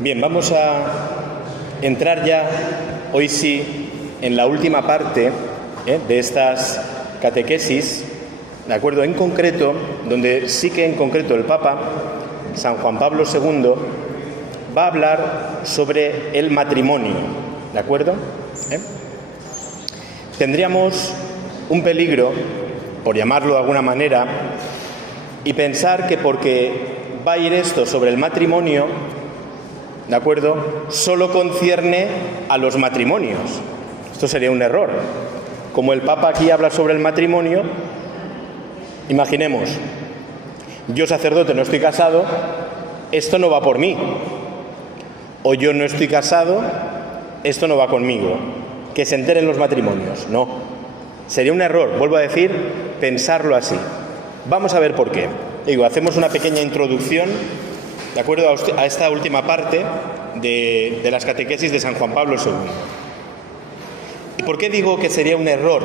Bien, vamos a entrar ya, hoy sí, en la última parte de estas catequesis, ¿de acuerdo? En concreto, donde sí que en concreto el Papa, San Juan Pablo II, va a hablar sobre el matrimonio, ¿de acuerdo? Tendríamos un peligro, por llamarlo de alguna manera, y pensar que porque va a ir esto sobre el matrimonio, ¿de acuerdo?, solo concierne a los matrimonios. Esto sería un error. Como el Papa aquí habla sobre el matrimonio, imaginemos, yo sacerdote no estoy casado, esto no va por mí. O yo no estoy casado, esto no va conmigo. Que se enteren los matrimonios. No. Sería un error, vuelvo a decir, pensarlo así. Vamos a ver por qué. Digo, hacemos una pequeña introducción, de acuerdo a esta última parte de las catequesis de San Juan Pablo II. ¿Y por qué digo que sería un error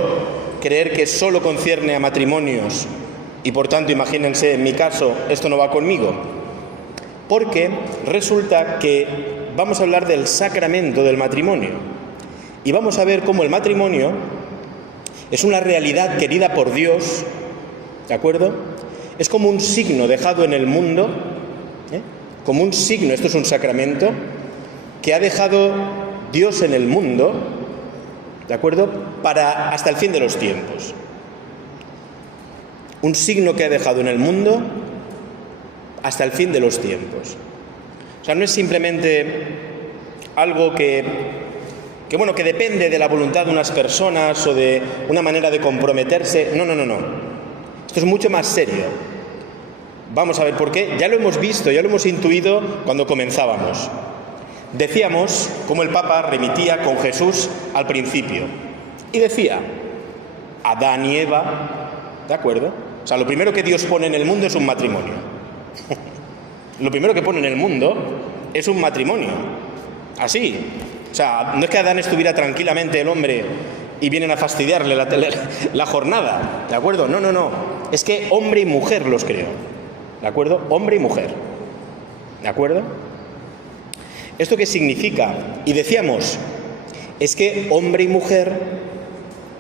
creer que solo concierne a matrimonios y por tanto, imagínense, en mi caso, esto no va conmigo? Porque resulta que vamos a hablar del sacramento del matrimonio y vamos a ver cómo el matrimonio es una realidad querida por Dios, ¿de acuerdo? Es como un signo dejado en el mundo, como un signo, esto es un sacramento, que ha dejado Dios en el mundo, ¿de acuerdo?, para hasta el fin de los tiempos. Un signo que ha dejado en el mundo hasta el fin de los tiempos. O sea, no es simplemente algo que depende de la voluntad de unas personas o de una manera de comprometerse. No. Esto es mucho más serio. Vamos a ver por qué. Ya lo hemos visto, ya lo hemos intuido cuando comenzábamos. Decíamos cómo el Papa remitía con Jesús al principio. Y decía, Adán y Eva, ¿de acuerdo? O sea, lo primero que Dios pone en el mundo es un matrimonio. Lo primero que pone en el mundo es un matrimonio. Así. O sea, no es que Adán estuviera tranquilamente, el hombre, y vienen a fastidiarle la jornada, ¿de acuerdo? No. Es que hombre y mujer los creó, ¿de acuerdo? Hombre y mujer, ¿de acuerdo? ¿Esto qué significa? Y decíamos, es que hombre y mujer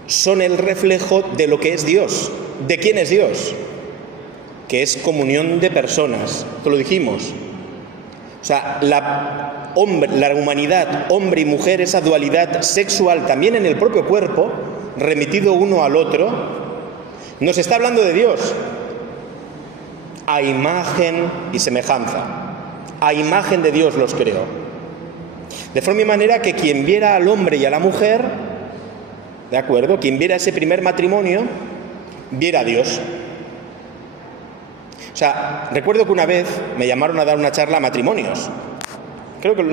son el reflejo de lo que es Dios. ¿De quién es Dios? Que es comunión de personas, esto lo dijimos. O sea, la humanidad, hombre y mujer, esa dualidad sexual también en el propio cuerpo, remitido uno al otro, nos está hablando de Dios. A imagen y semejanza. A imagen de Dios los creó. De forma y manera que quien viera al hombre y a la mujer, ¿de acuerdo?, quien viera ese primer matrimonio, viera a Dios. O sea, recuerdo que una vez me llamaron a dar una charla a matrimonios. Creo que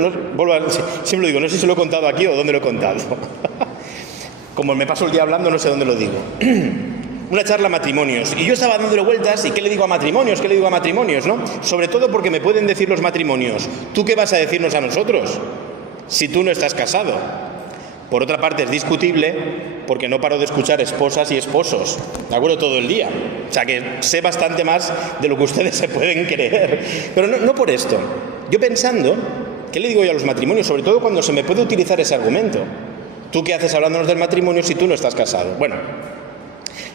siempre lo digo, no sé si lo he contado aquí o dónde lo he contado. Como me paso el día hablando, no sé dónde lo digo. Una charla a matrimonios. Y yo estaba dándole vueltas, ¿y qué le digo a matrimonios? ¿Qué le digo a matrimonios, no? Sobre todo porque me pueden decir los matrimonios, ¿tú qué vas a decirnos a nosotros si tú no estás casado? Por otra parte, es discutible porque no paro de escuchar esposas y esposos, ¿de acuerdo?, todo el día. O sea, que sé bastante más de lo que ustedes se pueden creer. Pero no por esto. Yo pensando, ¿qué le digo yo a los matrimonios? Sobre todo cuando se me puede utilizar ese argumento. ¿Tú qué haces hablándonos del matrimonio si tú no estás casado? Bueno,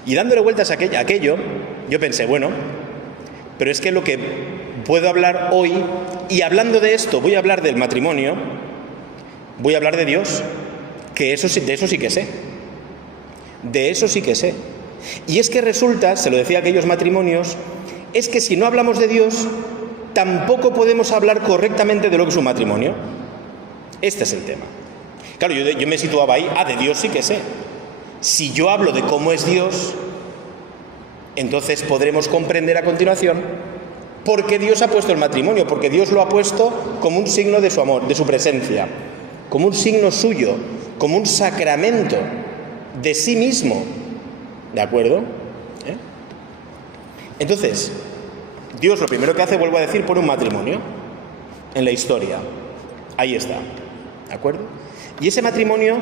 y dándole vueltas a aquello, yo pensé, bueno, pero es que lo que puedo hablar hoy, y hablando de esto voy a hablar del matrimonio, voy a hablar de Dios. Que de eso sí que sé. De eso sí que sé. Y es que resulta, se lo decía a aquellos matrimonios, es que si no hablamos de Dios, tampoco podemos hablar correctamente de lo que es un matrimonio. Este es el tema. Claro, yo me situaba ahí, de Dios sí que sé. Si yo hablo de cómo es Dios, entonces podremos comprender a continuación por qué Dios ha puesto el matrimonio, porque Dios lo ha puesto como un signo de su amor, de su presencia, como un signo suyo, como un sacramento de sí mismo, ¿de acuerdo? Entonces, Dios lo primero que hace, vuelvo a decir, pone un matrimonio en la historia. Ahí está, ¿de acuerdo? Y ese matrimonio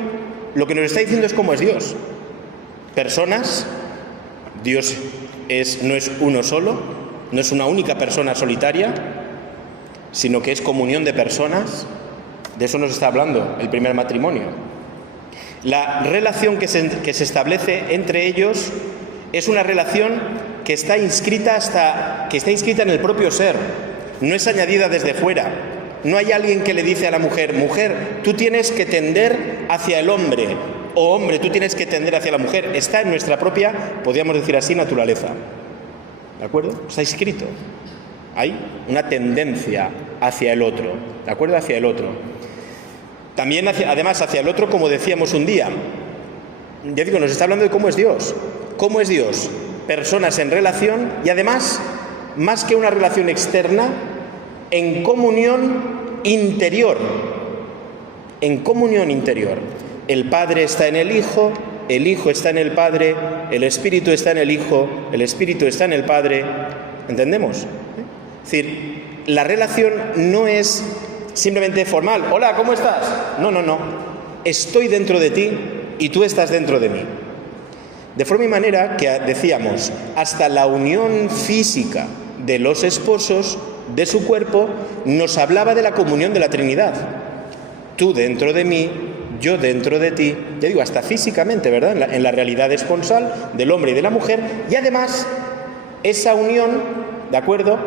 lo que nos está diciendo es cómo es Dios. Personas, Dios no es uno solo, no es una única persona solitaria, sino que es comunión de personas. De eso nos está hablando el primer matrimonio. La relación que se establece entre ellos es una relación que está inscrita en el propio ser, no es añadida desde fuera. No hay alguien que le dice a la mujer: mujer, tú tienes que tender hacia el hombre, o hombre, tú tienes que tender hacia la mujer. Está en nuestra propia, podríamos decir así, naturaleza. ¿De acuerdo? Está inscrito. Hay una tendencia hacia el otro, ¿de acuerdo? Hacia el otro. También, además, hacia el otro, como decíamos un día. Ya digo, nos está hablando de cómo es Dios. ¿Cómo es Dios? Personas en relación y, además, más que una relación externa, en comunión interior. En comunión interior. El Padre está en el Hijo está en el Padre, el Espíritu está en el Hijo, el Espíritu está en el Padre. ¿Entendemos? Es decir, la relación no es simplemente formal. Hola, ¿cómo estás? No. Estoy dentro de ti y tú estás dentro de mí. De forma y manera que, decíamos, hasta la unión física de los esposos, de su cuerpo, nos hablaba de la comunión de la Trinidad. Tú dentro de mí, yo dentro de ti. Ya digo, hasta físicamente, ¿verdad? En la realidad esponsal del hombre y de la mujer. Y además, esa unión, ¿de acuerdo?,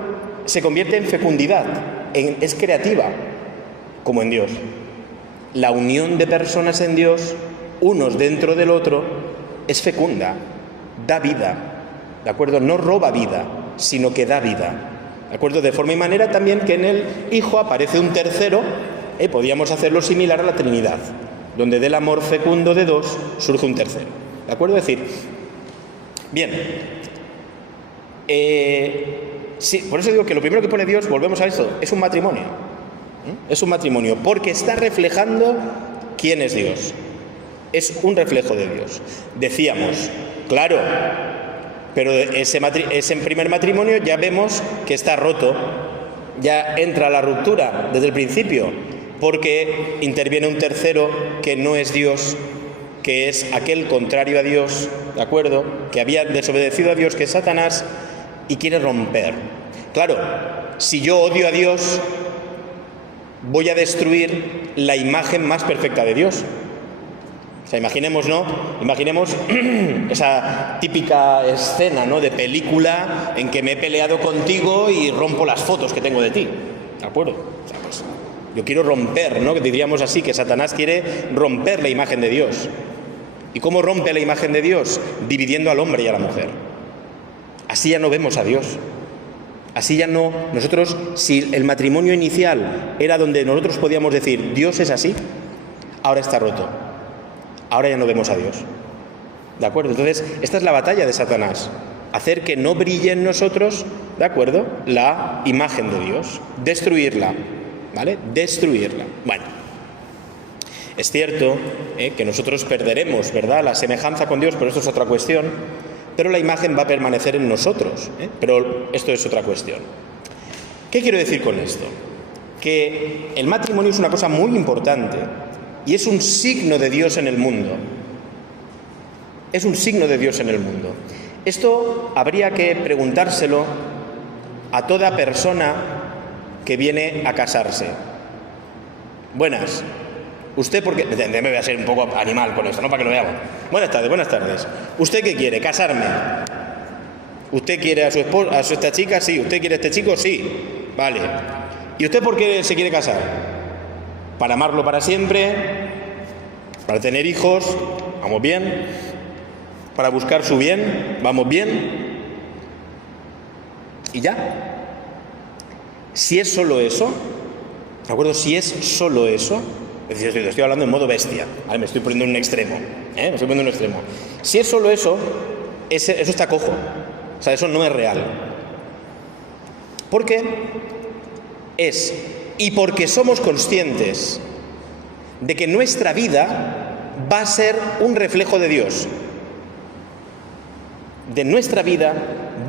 se convierte en fecundidad, es creativa, como en Dios. La unión de personas en Dios, unos dentro del otro, es fecunda, da vida, ¿de acuerdo? No roba vida, sino que da vida, ¿de acuerdo? De forma y manera también que en el Hijo aparece un tercero, podríamos hacerlo similar a la Trinidad, donde del amor fecundo de dos surge un tercero, ¿de acuerdo? Es decir, bien, sí, por eso digo que lo primero que pone Dios, volvemos a esto, es un matrimonio. Es un matrimonio, porque está reflejando quién es Dios. Es un reflejo de Dios. Decíamos, claro, pero ese primer matrimonio ya vemos que está roto. Ya entra la ruptura desde el principio, porque interviene un tercero que no es Dios, que es aquel contrario a Dios, ¿de acuerdo?, que había desobedecido a Dios, que es Satanás, y quiere romper. Claro, si yo odio a Dios, voy a destruir la imagen más perfecta de Dios. O sea, imaginemos esa típica escena, ¿no?, de película en que me he peleado contigo y rompo las fotos que tengo de ti. ¿De acuerdo? O sea, pues, yo quiero romper, ¿no?, que diríamos así, que Satanás quiere romper la imagen de Dios. ¿Y cómo rompe la imagen de Dios? Dividiendo al hombre y a la mujer. Así ya no vemos a Dios. Así ya no, nosotros, si el matrimonio inicial era donde nosotros podíamos decir, Dios es así, ahora está roto. Ahora ya no vemos a Dios. ¿De acuerdo? Entonces, esta es la batalla de Satanás. Hacer que no brille en nosotros, ¿de acuerdo?, la imagen de Dios. Destruirla. ¿Vale? Destruirla. Bueno, es cierto que nosotros perderemos, ¿verdad?, la semejanza con Dios, pero esto es otra cuestión. Pero la imagen va a permanecer en nosotros, pero esto es otra cuestión. ¿Qué quiero decir con esto? Que el matrimonio es una cosa muy importante y es un signo de Dios en el mundo. Es un signo de Dios en el mundo. Esto habría que preguntárselo a toda persona que viene a casarse. Buenas. ¿Usted por qué? Me voy a ser un poco animal con esto, ¿no?, para que lo veamos. Buenas tardes. ¿Usted qué quiere? ¿Casarme? ¿Usted quiere a su esposa, a esta chica? Sí. ¿Usted quiere a este chico? Sí. Vale. ¿Y usted por qué se quiere casar? ¿Para amarlo para siempre? ¿Para tener hijos? Vamos bien. ¿Para buscar su bien? Vamos bien. ¿Y ya? Si es solo eso, ¿de acuerdo? Si es solo eso, es decir, estoy hablando en modo bestia, ¿vale? Me estoy poniendo en un extremo, Si es solo eso, eso está cojo. O sea, eso no es real. ¿Por qué? Y porque somos conscientes de que nuestra vida va a ser un reflejo de Dios. De nuestra vida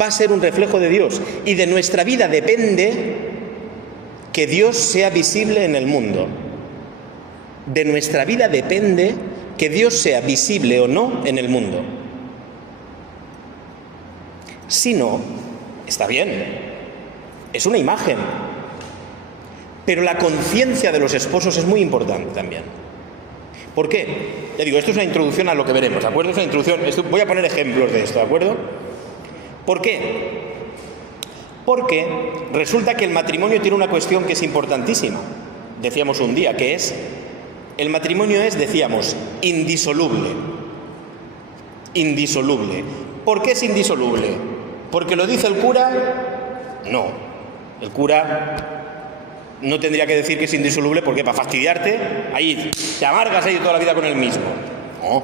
va a ser un reflejo de Dios. Y de nuestra vida depende que Dios sea visible en el mundo. De nuestra vida depende que Dios sea visible o no en el mundo. Si no, está bien, es una imagen. Pero la conciencia de los esposos es muy importante también. ¿Por qué? Ya digo, esto es una introducción a lo que veremos, ¿de acuerdo? Es una introducción, voy a poner ejemplos de esto, ¿de acuerdo? ¿Por qué? Porque resulta que el matrimonio tiene una cuestión que es importantísima. Decíamos un día, que es, el matrimonio es, decíamos, indisoluble. Indisoluble. ¿Por qué es indisoluble? ¿Porque lo dice el cura? No. El cura no tendría que decir que es indisoluble, porque para fastidiarte, ahí te amargas ahí toda la vida con el mismo. No.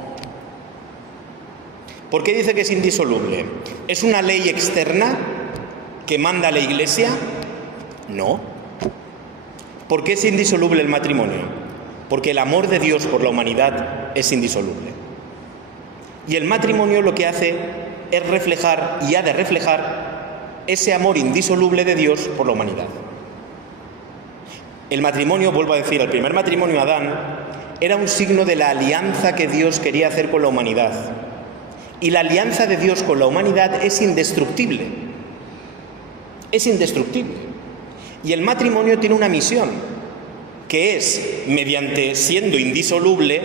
¿Por qué dice que es indisoluble? ¿Es una ley externa que manda la Iglesia? No. ¿Por qué es indisoluble el matrimonio? Porque el amor de Dios por la humanidad es indisoluble. Y el matrimonio lo que hace es reflejar, y ha de reflejar, ese amor indisoluble de Dios por la humanidad. El matrimonio, vuelvo a decir, el primer matrimonio, Adán, era un signo de la alianza que Dios quería hacer con la humanidad. Y la alianza de Dios con la humanidad es indestructible. Es indestructible. Y el matrimonio tiene una misión, que es, mediante siendo indisoluble,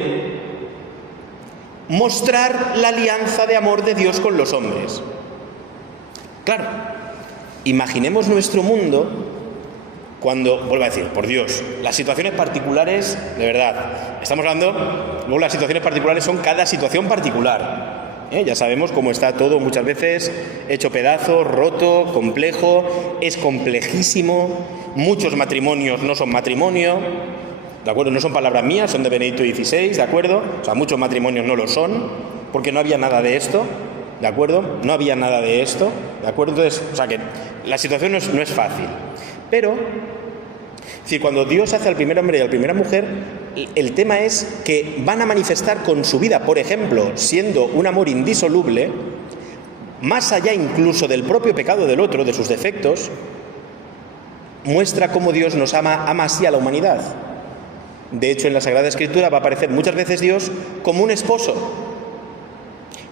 mostrar la alianza de amor de Dios con los hombres. Claro, imaginemos nuestro mundo cuando, vuelvo a decir, por Dios, las situaciones particulares, de verdad, estamos hablando, luego las situaciones particulares son cada situación particular. Ya sabemos cómo está todo muchas veces hecho pedazos, roto, complejo, es complejísimo, muchos matrimonios no son matrimonio, ¿de acuerdo? No son palabras mías, son de Benedicto XVI, ¿de acuerdo? O sea, muchos matrimonios no lo son, porque no había nada de esto, ¿de acuerdo? No había nada de esto, ¿de acuerdo? Entonces, o sea que la situación no es fácil. Pero, si cuando Dios hace al primer hombre y a la primera mujer, el tema es que van a manifestar con su vida, por ejemplo, siendo un amor indisoluble, más allá incluso del propio pecado del otro, de sus defectos, muestra cómo Dios nos ama así a la humanidad. De hecho, en la Sagrada Escritura va a aparecer muchas veces Dios como un esposo,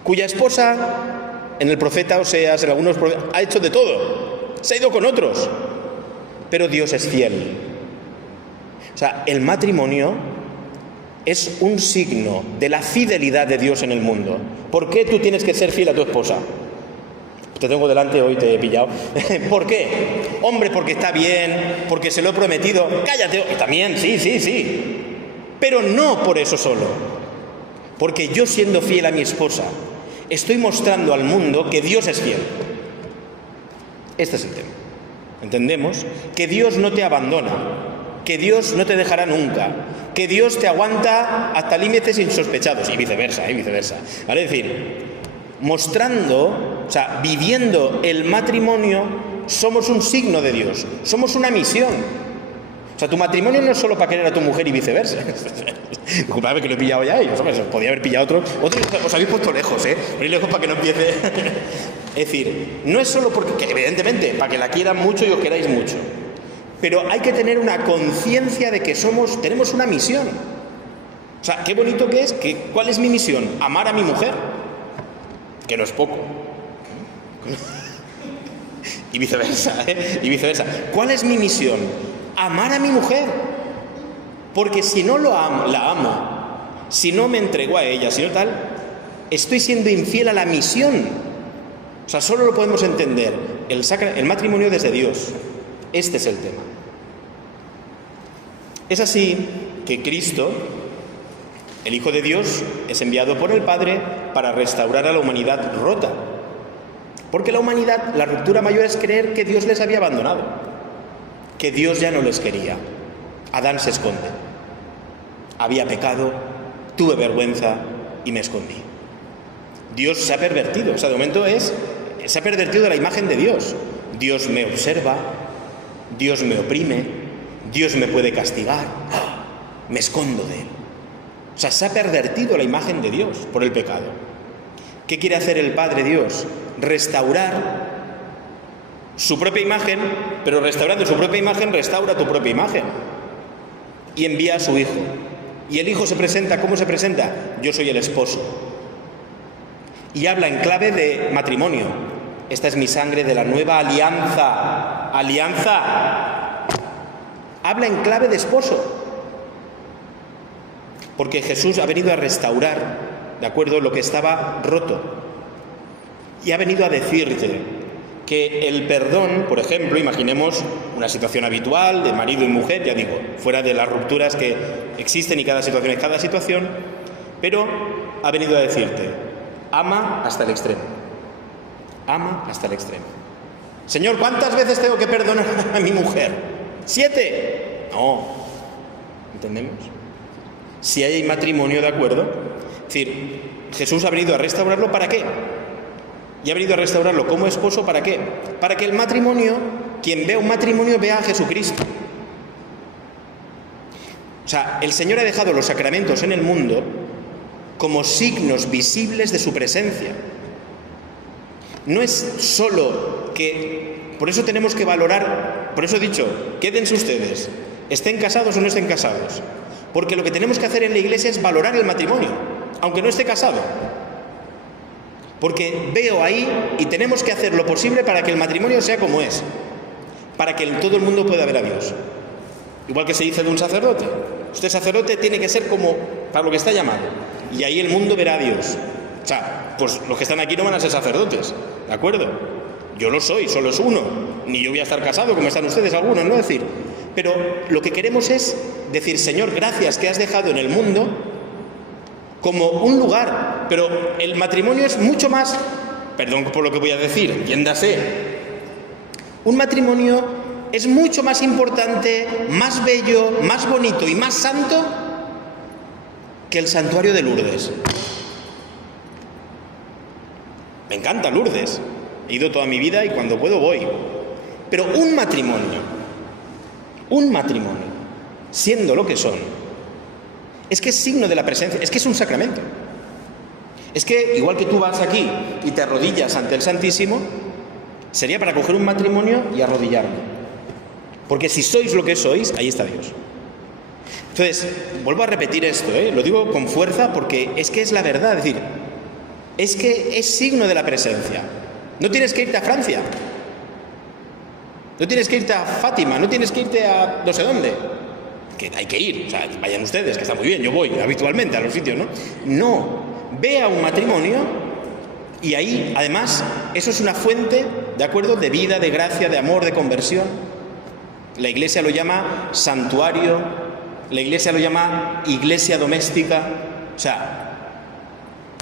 cuya esposa, en el profeta Oseas, en algunos profetas, ha hecho de todo, se ha ido con otros, pero Dios es fiel. O sea, el matrimonio es un signo de la fidelidad de Dios en el mundo. ¿Por qué tú tienes que ser fiel a tu esposa? Te tengo delante, hoy te he pillado. ¿Por qué? Hombre, porque está bien, porque se lo he prometido. Cállate, también, sí. Pero no por eso solo. Porque yo, siendo fiel a mi esposa, estoy mostrando al mundo que Dios es fiel. Este es el tema. Entendemos que Dios no te abandona, que Dios no te dejará nunca, que Dios te aguanta hasta límites insospechados, y viceversa, ¿vale? Es decir, mostrando, o sea, viviendo el matrimonio, somos un signo de Dios, somos una misión. O sea, tu matrimonio no es solo para querer a tu mujer y viceversa. Disculpadme que lo he pillado ya, y podía haber pillado otro, os habéis puesto lejos, muy lejos para que no empiece. Es decir, no es solo porque, evidentemente, para que la quieran mucho y os queráis mucho, pero hay que tener una conciencia de que tenemos una misión. O sea, qué bonito que es, ¿cuál es mi misión? Amar a mi mujer, que no es poco. Y viceversa, y viceversa. ¿Cuál es mi misión? Amar a mi mujer. Porque si no la amo, si no me entrego a ella, si no tal, estoy siendo infiel a la misión. O sea, solo lo podemos entender el matrimonio desde Dios. Este es el tema. Es así que Cristo, el Hijo de Dios, es enviado por el Padre para restaurar a la humanidad rota. Porque la humanidad, la ruptura mayor es creer que Dios les había abandonado, que Dios ya no les quería. Adán se esconde. Había pecado, tuve vergüenza y me escondí. Dios se ha pervertido, o sea, de momento se ha pervertido la imagen de Dios. Dios me observa, Dios me oprime, Dios me puede castigar, me escondo de Él. O sea, se ha pervertido la imagen de Dios por el pecado. ¿Qué quiere hacer el Padre Dios? Restaurar su propia imagen, pero restaurando su propia imagen, restaura tu propia imagen. Y envía a su Hijo. Y el Hijo se presenta, ¿cómo se presenta? Yo soy el esposo. Y habla en clave de matrimonio. Esta es mi sangre de la nueva alianza. Alianza. habla en clave de esposo. Porque Jesús ha venido a restaurar, ¿de acuerdo?, lo que estaba roto. Y ha venido a decirte que el perdón, por ejemplo, imaginemos una situación habitual de marido y mujer, ya digo, fuera de las rupturas que existen y cada situación es cada situación, pero ha venido a decirte, ama hasta el extremo. Ama hasta el extremo. Señor, ¿cuántas veces tengo que perdonar a mi mujer? 7. No. ¿Entendemos? Si hay matrimonio, ¿de acuerdo? Es decir, Jesús ha venido a restaurarlo, ¿para qué? Y ha venido a restaurarlo como esposo, ¿para qué? Para que el matrimonio, quien vea un matrimonio, vea a Jesucristo. O sea, el Señor ha dejado los sacramentos en el mundo como signos visibles de su presencia. No es solo que... Por eso tenemos que valorar, por eso he dicho, quédense ustedes, estén casados o no estén casados. Porque lo que tenemos que hacer en la Iglesia es valorar el matrimonio, aunque no esté casado. Porque veo ahí y tenemos que hacer lo posible para que el matrimonio sea como es, para que todo el mundo pueda ver a Dios. Igual que se dice de un sacerdote. Usted sacerdote tiene que ser como para lo que está llamado. Y ahí el mundo verá a Dios. O sea, pues los que están aquí no van a ser sacerdotes, ¿de acuerdo? Yo lo soy, solo es uno. Ni yo voy a estar casado como están ustedes algunos, ¿no? Decir, pero lo que queremos es decir, Señor, gracias que has dejado en el mundo como un lugar, pero el matrimonio es mucho más, perdón por lo que voy a decir, entiéndase, un matrimonio es mucho más importante, más bello, más bonito y más santo que el santuario de Lourdes. Me encanta Lourdes, he ido toda mi vida y cuando puedo voy, pero un matrimonio, siendo lo que son, es que es signo de la presencia, es que es un sacramento. Es que, igual que tú vas aquí y te arrodillas ante el Santísimo, sería para coger un matrimonio y arrodillarme. Porque si sois lo que sois, ahí está Dios. Entonces, vuelvo a repetir esto, lo digo con fuerza porque es que es la verdad, es decir, es que es signo de la presencia. No tienes que irte a Francia, no tienes que irte a Fátima, no tienes que irte a no sé dónde. Que hay que ir, o sea, vayan ustedes, que está muy bien, yo voy habitualmente a los sitios, ¿no? No, ve a un matrimonio y ahí, además, eso es una fuente, ¿de acuerdo?, de vida, de gracia, de amor, de conversión. La Iglesia lo llama santuario, la Iglesia lo llama iglesia doméstica, o sea,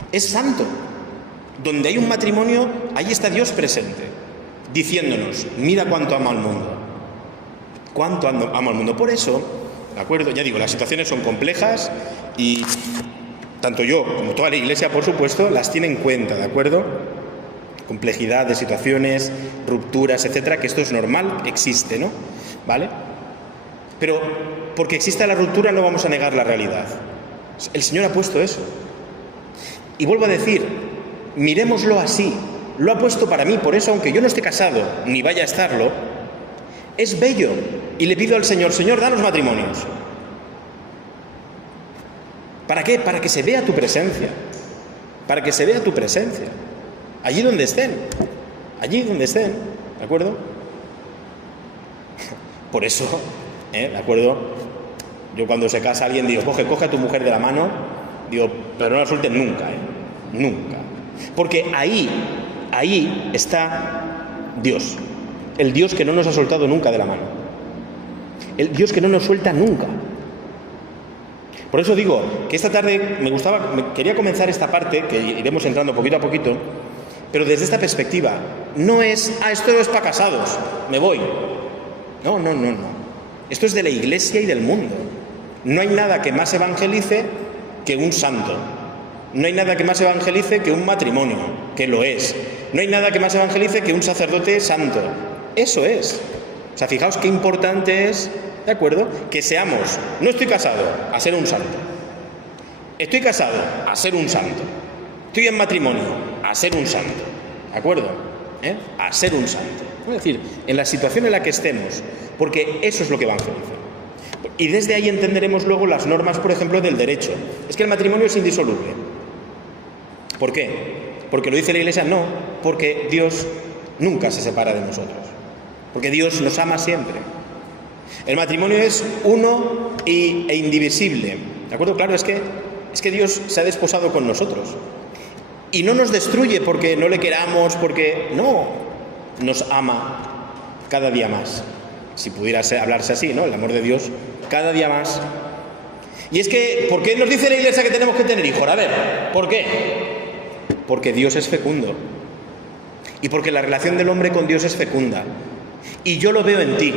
es santo. Donde hay un matrimonio, ahí está Dios presente, diciéndonos, mira cuánto ama al mundo, cuánto ama al mundo. Por eso, ¿de acuerdo? Ya digo, las situaciones son complejas y tanto yo como toda la Iglesia, por supuesto, las tiene en cuenta, ¿de acuerdo? Complejidad de situaciones, rupturas, etcétera, que esto es normal, existe, ¿no? ¿Vale? Pero porque exista la ruptura no vamos a negar la realidad. El Señor ha puesto eso. Y vuelvo a decir, miremoslo así. Lo ha puesto para mí, por eso, aunque yo no esté casado, ni vaya a estarlo, es bello. Y le pido al Señor, Señor, danos matrimonios. ¿Para qué? Para que se vea tu presencia. Para que se vea tu presencia. Allí donde estén. Allí donde estén. ¿De acuerdo? Por eso, ¿de acuerdo? Yo cuando se casa alguien digo, coge a tu mujer de la mano, digo, pero no la sueltes nunca, nunca. Porque ahí está Dios. El Dios que no nos ha soltado nunca de la mano. El Dios que no nos suelta nunca. Por eso digo que esta tarde quería comenzar esta parte, que iremos entrando poquito a poquito, pero desde esta perspectiva. No es, esto no es para casados, me voy. No. Esto es de la Iglesia y del mundo. No hay nada que más evangelice que un santo. No hay nada que más evangelice que un matrimonio, que lo es. No hay nada que más evangelice que un sacerdote santo. Eso es. O sea, fijaos qué importante es, ¿de acuerdo?, que seamos, no estoy casado, a ser un santo. Estoy casado, a ser un santo. Estoy en matrimonio, a ser un santo. ¿De acuerdo? A ser un santo. Es decir, en la situación en la que estemos, porque eso es lo que evangeliza. Y desde ahí entenderemos luego las normas, por ejemplo, del derecho. Es que el matrimonio es indisoluble. ¿Por qué? ¿Porque lo dice la Iglesia? No, porque Dios nunca se separa de nosotros. Porque Dios nos ama siempre. El matrimonio es uno e indivisible. ¿De acuerdo? Claro, es que Dios se ha desposado con nosotros. Y no nos destruye porque no le queramos, porque no, nos ama cada día más. Si pudiera hablarse así, ¿no? El amor de Dios cada día más. Y es que, ¿por qué nos dice la Iglesia que tenemos que tener hijos? A ver, ¿por qué? Porque Dios es fecundo. Y porque la relación del hombre con Dios es fecunda. Y yo lo veo en ti.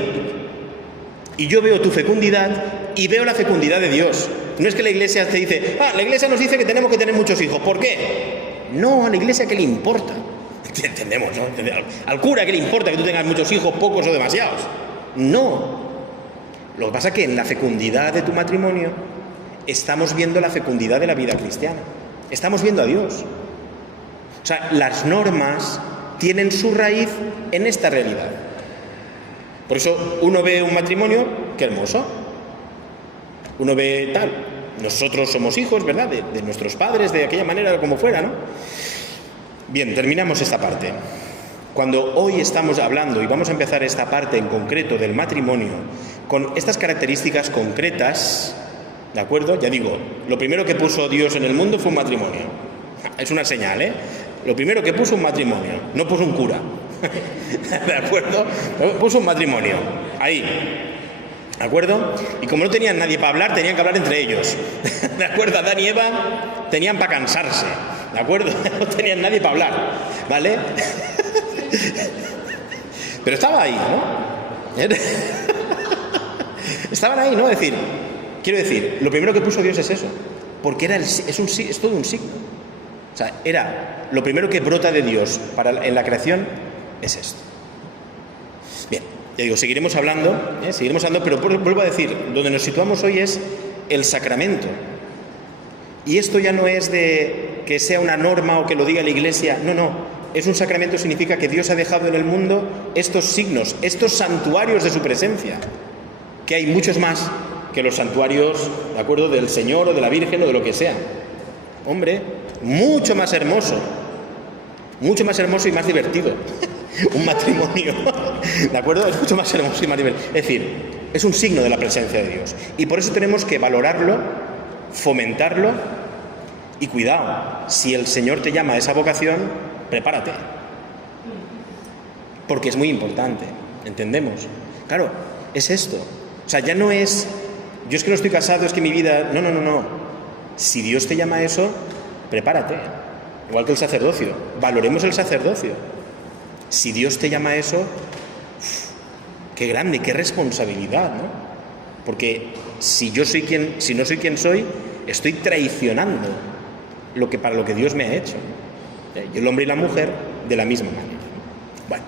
Y yo veo tu fecundidad y veo la fecundidad de Dios. No es que la Iglesia te dice, la Iglesia nos dice que tenemos que tener muchos hijos. ¿Por qué? No, a la Iglesia ¿qué le importa? Entendemos, ¿no? Al cura ¿qué le importa que tú tengas muchos hijos, pocos o demasiados? No. Lo que pasa es que en la fecundidad de tu matrimonio estamos viendo la fecundidad de la vida cristiana. Estamos viendo a Dios. O sea, las normas tienen su raíz en esta realidad. Por eso uno ve un matrimonio, qué hermoso. Uno ve tal. Nosotros somos hijos, ¿verdad? De nuestros padres, de aquella manera, como fuera, ¿no? Bien, terminamos esta parte. Cuando hoy estamos hablando, y vamos a empezar esta parte en concreto del matrimonio, con estas características concretas, ¿de acuerdo? Ya digo, lo primero que puso Dios en el mundo fue un matrimonio. Es una señal, ¿eh? Lo primero que puso un matrimonio, no puso un cura. ¿De acuerdo? Puso un matrimonio. Ahí. ¿De acuerdo? Y como no tenían nadie para hablar, tenían que hablar entre ellos. ¿De acuerdo? Adán y Eva tenían para cansarse. ¿De acuerdo? No tenían nadie para hablar. ¿Vale? Pero estaba ahí, ¿no? Estaban ahí, ¿no? Quiero decir, lo primero que puso Dios es eso. Porque es todo un signo. O sea, lo primero que brota de Dios en la creación es esto. Bien, ya digo, seguiremos hablando, pero vuelvo a decir, donde nos situamos hoy es el sacramento. Y esto ya no es de que sea una norma o que lo diga la Iglesia, no. Es un sacramento, significa que Dios ha dejado en el mundo estos signos, estos santuarios de su presencia, que hay muchos más que los santuarios, ¿de acuerdo?, del Señor o de la Virgen o de lo que sea. Hombre, mucho más hermoso y más divertido. Un matrimonio, ¿de acuerdo? Es mucho más hermoso y más divertido. Es decir, es un signo de la presencia de Dios. Y por eso tenemos que valorarlo, fomentarlo y cuidado. Si el Señor te llama a esa vocación, prepárate. Porque es muy importante, ¿entendemos? Claro, es esto. O sea, ya no es, yo es que no estoy casado, es que mi vida... No. Si Dios te llama a eso, prepárate. Igual que el sacerdocio. Valoremos el sacerdocio. Si Dios te llama a eso, qué grande, qué responsabilidad, ¿no? Porque si no soy quien soy, estoy traicionando para lo que Dios me ha hecho. Y el hombre y la mujer de la misma manera. Bueno,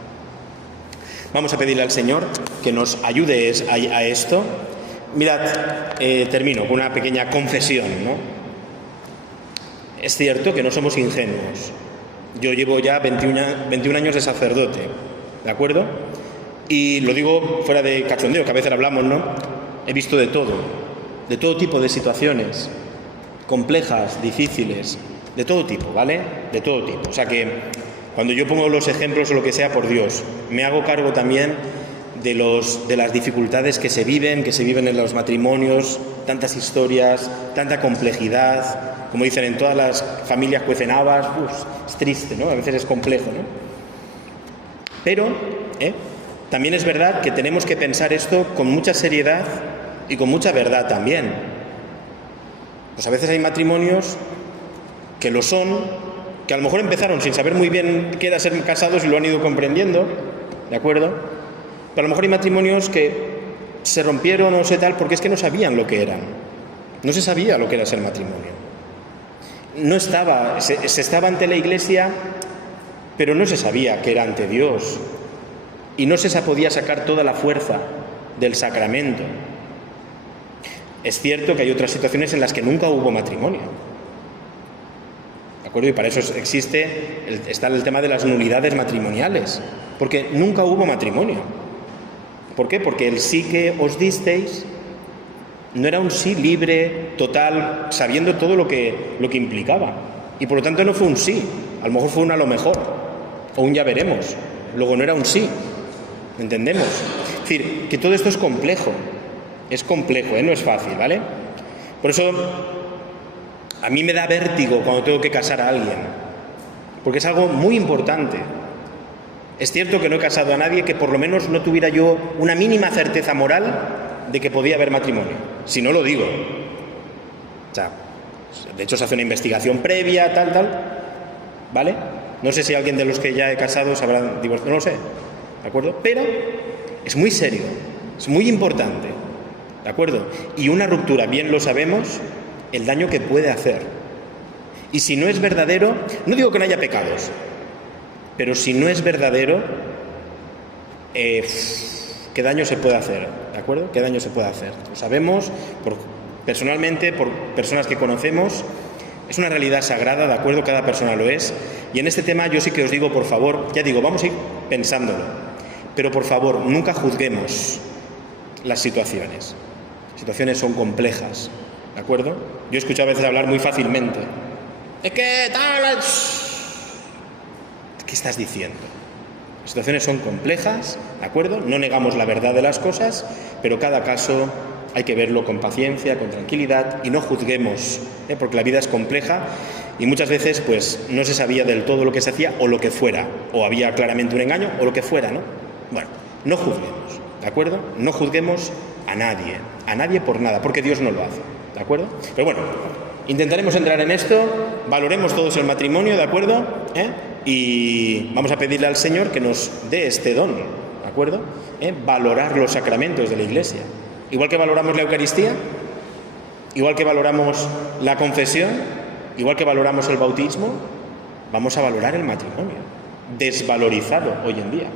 vamos a pedirle al Señor que nos ayude a esto. Mirad, termino con una pequeña confesión, ¿no? Es cierto que no somos ingenuos. Yo llevo ya 21 años de sacerdote, ¿de acuerdo? Y lo digo fuera de cachondeo, que a veces hablamos, ¿no? He visto de todo tipo de situaciones, complejas, difíciles, de todo tipo, ¿vale? De todo tipo. O sea que cuando yo pongo los ejemplos o lo que sea, por Dios, me hago cargo también de las dificultades que se viven en los matrimonios, tantas historias, tanta complejidad. Como dicen, en todas las familias cuecen habas, es triste, ¿no? A veces es complejo, ¿no? Pero también es verdad que tenemos que pensar esto con mucha seriedad y con mucha verdad también. Pues a veces hay matrimonios que lo son, que a lo mejor empezaron sin saber muy bien qué era ser casados y lo han ido comprendiendo, ¿de acuerdo? Pero a lo mejor hay matrimonios que se rompieron o sé tal porque es que no sabían lo que eran. No se sabía lo que era ser matrimonio. Se estaba ante la Iglesia, pero no se sabía que era ante Dios. Y no se podía sacar toda la fuerza del sacramento. Es cierto que hay otras situaciones en las que nunca hubo matrimonio. ¿De acuerdo? Y para eso está el tema de las nulidades matrimoniales. Porque nunca hubo matrimonio. ¿Por qué? Porque el sí que os disteis no era un sí libre, total, sabiendo todo lo que implicaba. Y por lo tanto no fue un sí. A lo mejor fue un a lo mejor. O un ya veremos. Luego no era un sí. ¿Entendemos? decir, que todo esto es complejo, no es fácil, ¿vale? Por eso a mí me da vértigo cuando tengo que casar a alguien, porque es algo muy importante. Es cierto que no he casado a nadie que por lo menos no tuviera yo una mínima certeza moral de que podía haber matrimonio. Si no, lo digo. O sea, de hecho se hace una investigación previa, tal, ¿vale? No sé si alguien de los que ya he casado se habrá divorciado, no lo sé, ¿de acuerdo? Pero es muy serio, es muy importante, ¿de acuerdo? Y una ruptura, bien lo sabemos, el daño que puede hacer. Y si no es verdadero, no digo que no haya pecados, pero si no es verdadero, ¿qué daño se puede hacer? ¿De acuerdo? ¿Qué daño se puede hacer? Lo sabemos personalmente, por personas que conocemos. Es una realidad sagrada, ¿de acuerdo? Cada persona lo es. Y en este tema yo sí que os digo, por favor, ya digo, vamos a ir pensándolo, pero por favor, nunca juzguemos las situaciones. Las situaciones son complejas, ¿de acuerdo? Yo he escuchado a veces hablar muy fácilmente. Es que tal... ¿Qué estás diciendo? Las situaciones son complejas, ¿de acuerdo? No negamos la verdad de las cosas, pero cada caso hay que verlo con paciencia, con tranquilidad y no juzguemos, porque la vida es compleja y muchas veces pues no se sabía del todo lo que se hacía o lo que fuera, o había claramente un engaño o lo que fuera, ¿no? Bueno, no juzguemos, ¿de acuerdo? No juzguemos a nadie por nada, porque Dios no lo hace, ¿de acuerdo? Pero bueno, intentaremos entrar en esto, valoremos todos el matrimonio, ¿de acuerdo? Y vamos a pedirle al Señor que nos dé este don, ¿de acuerdo? Valorar los sacramentos de la Iglesia. Igual que valoramos la Eucaristía, igual que valoramos la confesión, igual que valoramos el bautismo, vamos a valorar el matrimonio, desvalorizado hoy en día,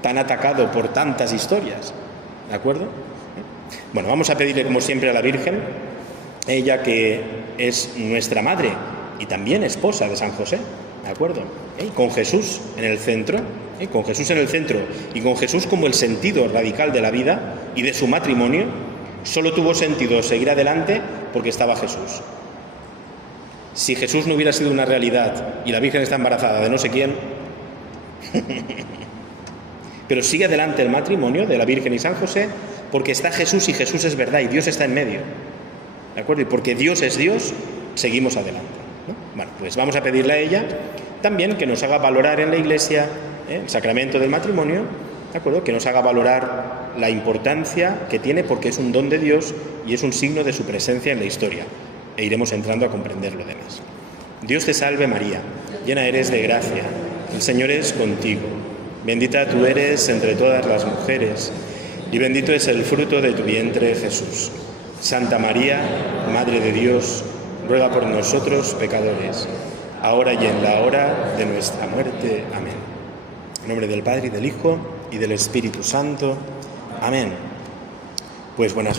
tan atacado por tantas historias, ¿de acuerdo? Bueno, vamos a pedirle como siempre a la Virgen, ella que es nuestra madre y también esposa de San José, ¿de acuerdo? Con Jesús en el centro, con Jesús en el centro y con Jesús como el sentido radical de la vida y de su matrimonio, solo tuvo sentido seguir adelante porque estaba Jesús. Si Jesús no hubiera sido una realidad y la Virgen está embarazada de no sé quién, pero sigue adelante el matrimonio de la Virgen y San José porque está Jesús y Jesús es verdad y Dios está en medio, ¿de acuerdo? Y porque Dios es Dios, seguimos adelante, ¿no? Bueno, pues vamos a pedirle a ella también que nos haga valorar en la Iglesia el sacramento del matrimonio, ¿de acuerdo? Que nos haga valorar la importancia que tiene porque es un don de Dios y es un signo de su presencia en la historia. E iremos entrando a comprender lo demás. Dios te salve María, llena eres de gracia, el Señor es contigo. Bendita tú eres entre todas las mujeres y bendito es el fruto de tu vientre Jesús. Santa María, Madre de Dios, ruega por nosotros pecadores, ahora y en la hora de nuestra muerte. Amén. En nombre del Padre, y del Hijo, y del Espíritu Santo. Amén. Pues buenas